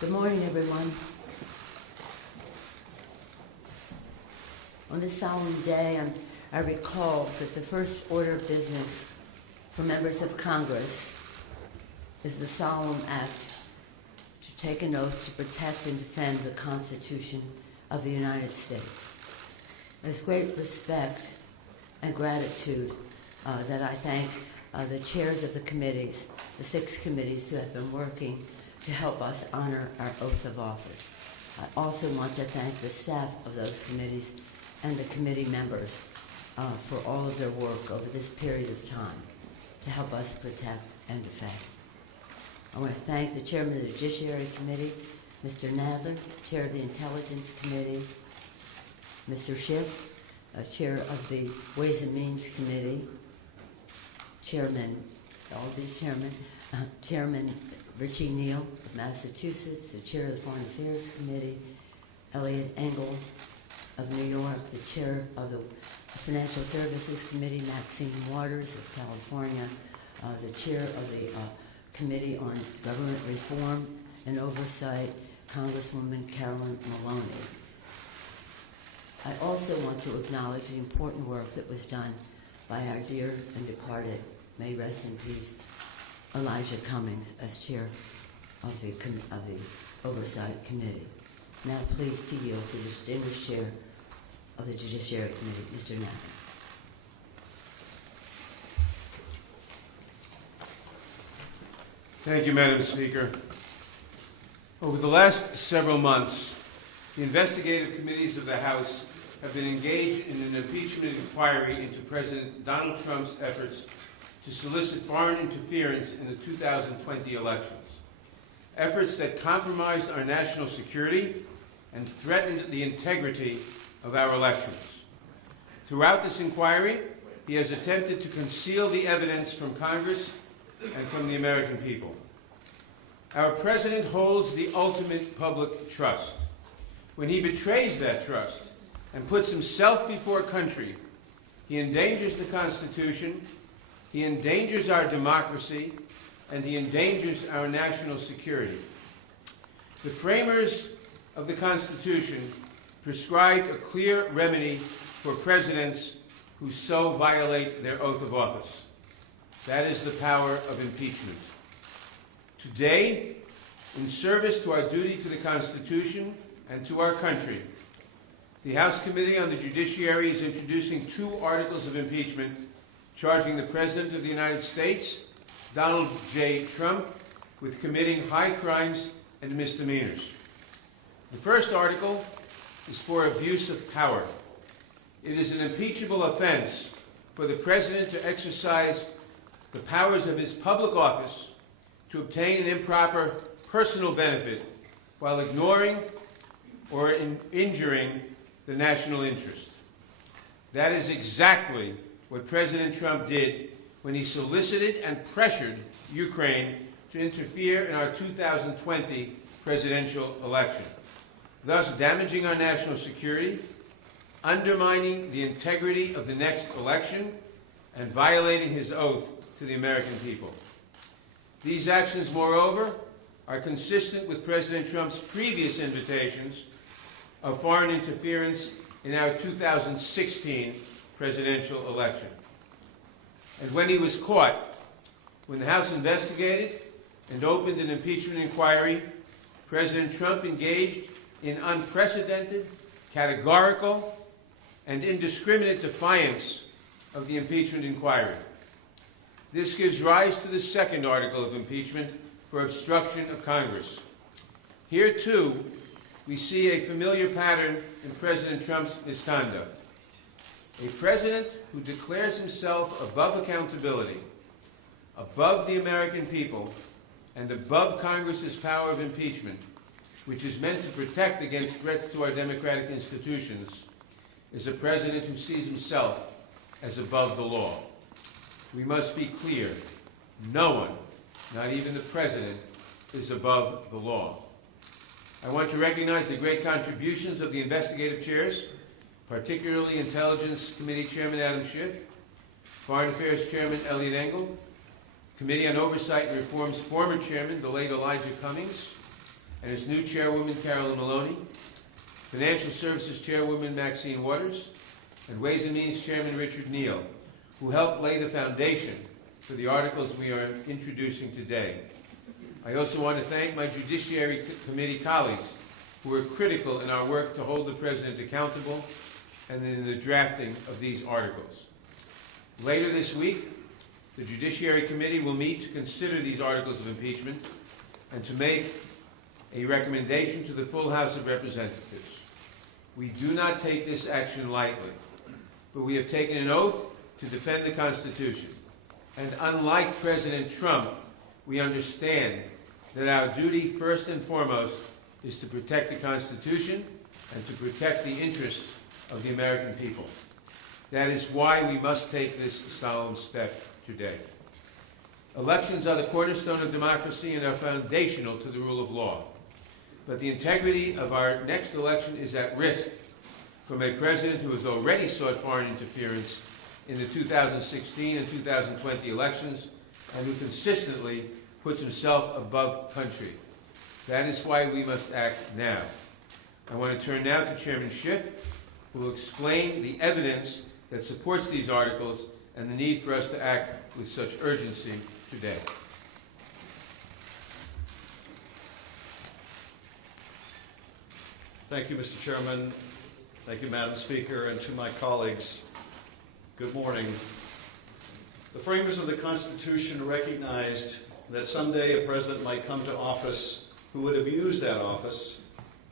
Good morning, everyone. On this solemn day, I recall that the first order of business for members of Congress is the solemn act to take an oath to protect and defend the Constitution of the United States. There's great respect and gratitude that I thank the chairs of the committees, the 6 committees who have been working to help us honor our oath of office. I also want to thank the staff of those committees and the committee members for all of their work over this period of time to help us protect and defend. I want to thank the Chairman of the Judiciary Committee, Mr. Nadler, Chair of the Intelligence Committee, Mr. Schiff, Chair of the Ways and Means Committee, Chairman Richie Neal of Massachusetts, the Chair of the Foreign Affairs Committee, Elliot Engel of New York, the Chair of the Financial Services Committee, Maxine Waters of California, the Chair of the Committee on Government Reform and Oversight, Congresswoman Carolyn Maloney. I also want to acknowledge the important work that was done by our dear and departed, may rest in peace, Elijah Cummings as chair of the Oversight Committee. Now pleased to yield to the distinguished chair of the Judiciary Committee, Mr. Nadler. Thank you, Madam Speaker. Over the last several months, the investigative committees of the House have been engaged in an impeachment inquiry into President Donald Trump's efforts to solicit foreign interference in the 2020 elections, efforts that compromised our national security and threatened the integrity of our elections. Throughout this inquiry, he has attempted to conceal the evidence from Congress and from the American people. Our president holds the ultimate public trust. When he betrays that trust and puts himself before country, he endangers the Constitution, he endangers our democracy, and he endangers our national security. The framers of the Constitution prescribed a clear remedy for presidents who so violate their oath of office. That is the power of impeachment. Today, in service to our duty to the Constitution and to our country, the House Committee on the Judiciary is introducing 2 articles of impeachment charging the President of the United States, Donald J. Trump, with committing high crimes and misdemeanors. The first article is for abuse of power. It is an impeachable offense for the President to exercise the powers of his public office to obtain an improper personal benefit while ignoring or injuring the national interest. That is exactly what President Trump did when he solicited and pressured Ukraine to interfere in our 2020 presidential election, thus damaging our national security, undermining the integrity of the next election, and violating his oath to the American people. These actions, moreover, are consistent with President Trump's previous invitations of foreign interference in our 2016 presidential election. And when he was caught, when the House investigated and opened an impeachment inquiry, President Trump engaged in unprecedented, categorical, and indiscriminate defiance of the impeachment inquiry. This gives rise to the second article of impeachment for obstruction of Congress. Here, too, we see a familiar pattern in President Trump's misconduct. A president who declares himself above accountability, above the American people, and above Congress's power of impeachment, which is meant to protect against threats to our democratic institutions, is a president who sees himself as above the law. We must be clear. No one, not even the president, is above the law. I want to recognize the great contributions of the investigative chairs, particularly Intelligence Committee Chairman Adam Schiff, Foreign Affairs Chairman Elliot Engel, Committee on Oversight and Reform's former chairman, the late Elijah Cummings, and its new chairwoman, Carolyn Maloney, Financial Services Chairwoman, Maxine Waters, and Ways and Means Chairman, Richard Neal, who helped lay the foundation for the articles we are introducing today. I also want to thank my Judiciary Committee colleagues who were critical in our work to hold the President accountable and in the drafting of these articles. Later this week, the Judiciary Committee will meet to consider these articles of impeachment and to make a recommendation to the full House of Representatives. We do not take this action lightly, but we have taken an oath to defend the Constitution. And unlike President Trump, we understand that our duty, first and foremost, is to protect the Constitution and to protect the interests of the American people. That is why we must take this solemn step today. Elections are the cornerstone of democracy and are foundational to the rule of law. But the integrity of our next election is at risk from a president who has already sought foreign interference in the 2016 and 2020 elections and who consistently puts himself above country. That is why we must act now. I want to turn now to Chairman Schiff, who will explain the evidence that supports these articles and the need for us to act with such urgency today. Thank you, Mr. Chairman. Thank you, Madam Speaker, and to my colleagues, good morning. The framers of the Constitution recognized that someday a president might come to office who would abuse that office,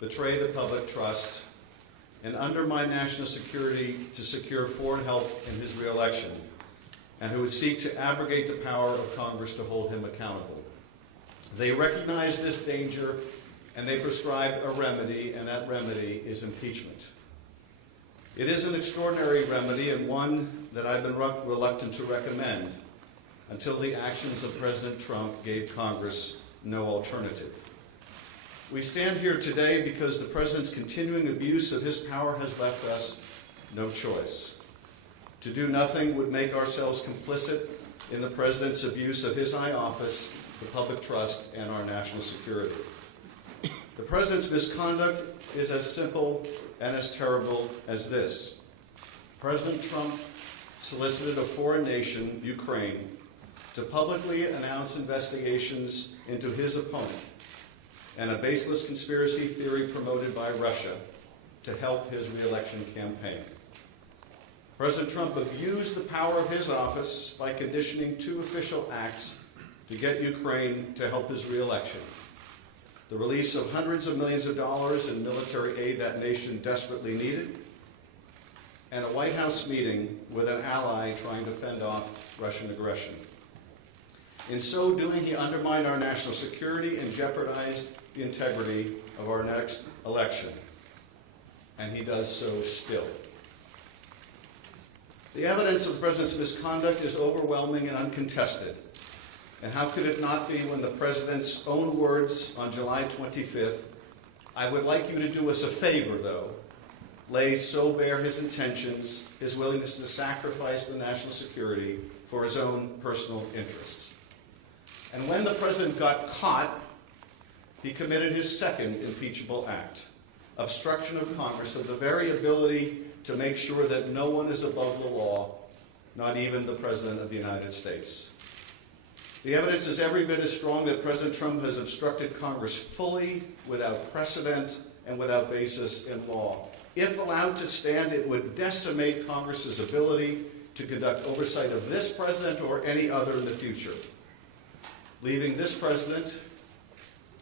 betray the public trust, and undermine national security to secure foreign help in his re-election, and who would seek to abrogate the power of Congress to hold him accountable. They recognized this danger, and they prescribed a remedy, and that remedy is impeachment. It is an extraordinary remedy, and one that I've been reluctant to recommend until the actions of President Trump gave Congress no alternative. We stand here today because the President's continuing abuse of his power has left us no choice. To do nothing would make ourselves complicit in the President's abuse of his high office, the public trust, and our national security. The President's misconduct is as simple and as terrible as this. President Trump solicited a foreign nation, Ukraine, to publicly announce investigations into his opponent and a baseless conspiracy theory promoted by Russia to help his re-election campaign. President Trump abused the power of his office by conditioning two official acts to get Ukraine to help his re-election: the release of hundreds of millions of dollars in military aid that nation desperately needed, and a White House meeting with an ally trying to fend off Russian aggression. In so doing, he undermined our national security and jeopardized the integrity of our next election. And he does so still. The evidence of the President's misconduct is overwhelming and uncontested. And how could it not be when the President's own words on July 25th, "I would like you to do us a favor, though," lays so bare his intentions, his willingness to sacrifice the national security for his own personal interests. And when the President got caught, he committed his second impeachable act: obstruction of Congress of the very ability to make sure that no one is above the law, not even the President of the United States. The evidence is every bit as strong that President Trump has obstructed Congress fully, without precedent, and without basis in law. If allowed to stand, it would decimate Congress's ability to conduct oversight of this president or any other in the future, leaving this president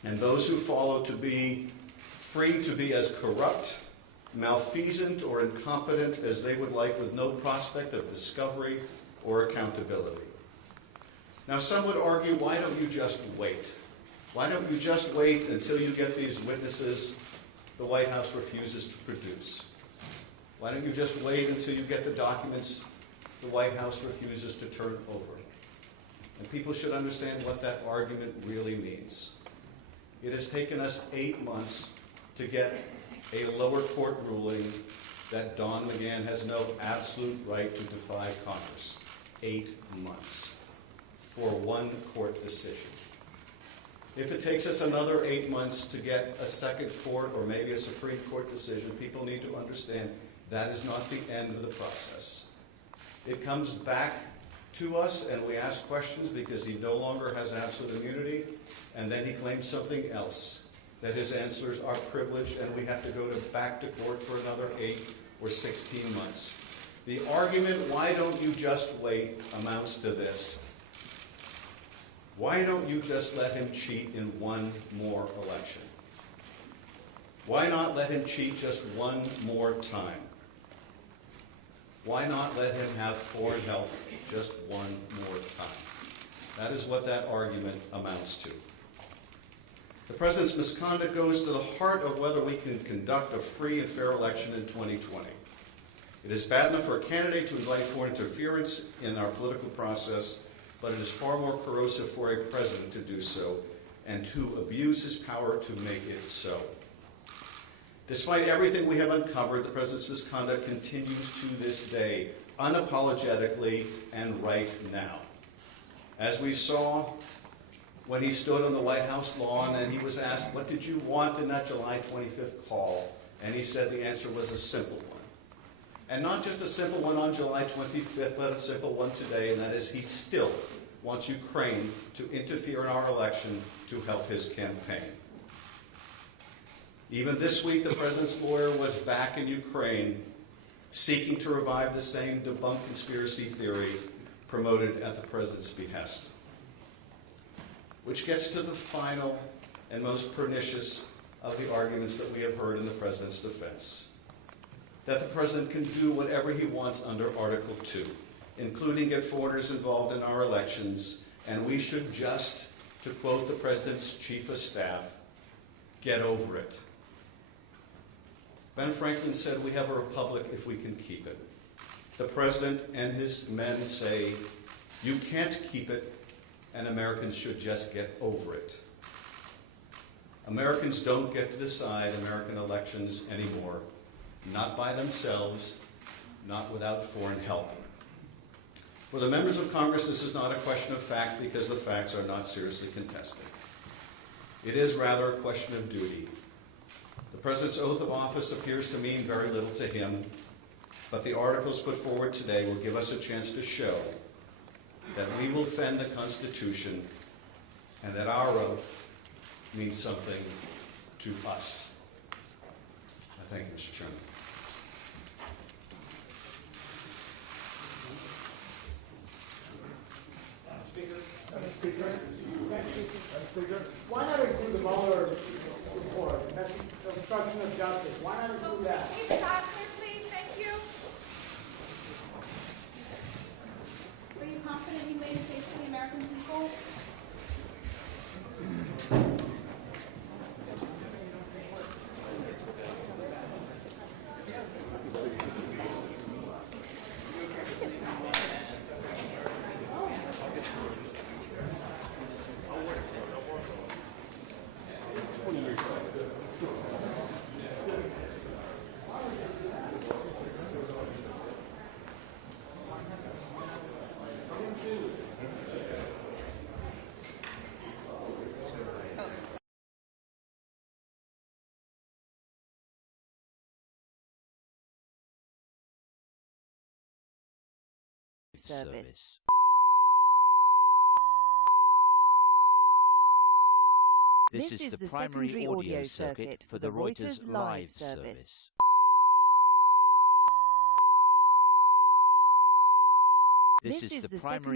and those who follow to be free to be as corrupt, malfeasant, or incompetent as they would like, with no prospect of discovery or accountability. Now, some would argue, why don't you just wait? Why don't you just wait until you get these witnesses the White House refuses to produce? Why don't you just wait until you get the documents the White House refuses to turn over? And people should understand what that argument really means. It has taken us 8 months to get a lower court ruling that Don McGahn has no absolute right to defy Congress. 8 months for one court decision. If it takes us another 8 months to get a second court or maybe a Supreme Court decision, people need to understand that is not the end of the process. It comes back to us and we ask questions because he no longer has absolute immunity, and then he claims something else, that his answers are privileged and we have to go back to court for another 8 or 16 months. The argument, why don't you just wait, amounts to this. Why don't you just let him cheat in one more election? Why not let him cheat just one more time? Why not let him have foreign help just one more time? That is what that argument amounts to. The President's misconduct goes to the heart of whether we can conduct a free and fair election in 2020. It is bad enough for a candidate to invite foreign interference in our political process, but it is far more corrosive for a president to do so and to abuse his power to make it so. Despite everything we have uncovered, the President's misconduct continues to this day, unapologetically and right now. As we saw when he stood on the White House lawn and he was asked, what did you want in that July 25th call? And he said the answer was a simple one. And not just a simple one on July 25th, but a simple one today, and that is he still wants Ukraine to interfere in our election to help his campaign. Even this week, the President's lawyer was back in Ukraine seeking to revive the same debunked conspiracy theory promoted at the President's behest. Which gets to the final and most pernicious of the arguments that we have heard in the President's defense. That the President can do whatever he wants under Article 2, including get foreigners involved in our elections, and we should just, to quote the President's Chief of Staff, get over it. Ben Franklin said, we have a republic if we can keep it. The President and his men say, you can't keep it, and Americans should just get over it. Americans don't get to decide American elections anymore. Not by themselves, not without foreign help. For the members of Congress, this is not a question of fact because the facts are not seriously contested. It is rather a question of duty. The President's oath of office appears to mean very little to him, but the articles put forward today will give us a chance to show that we will defend the Constitution and that our oath means something to us. I thank you, Mr. Chairman. Speaker, why not include the Mueller report, obstruction of justice? Why not include that? Can you stop here, please? Thank you. Are you confident you made a case for the American people? Service. This is the primary audio circuit for the Reuters live service. This is the primary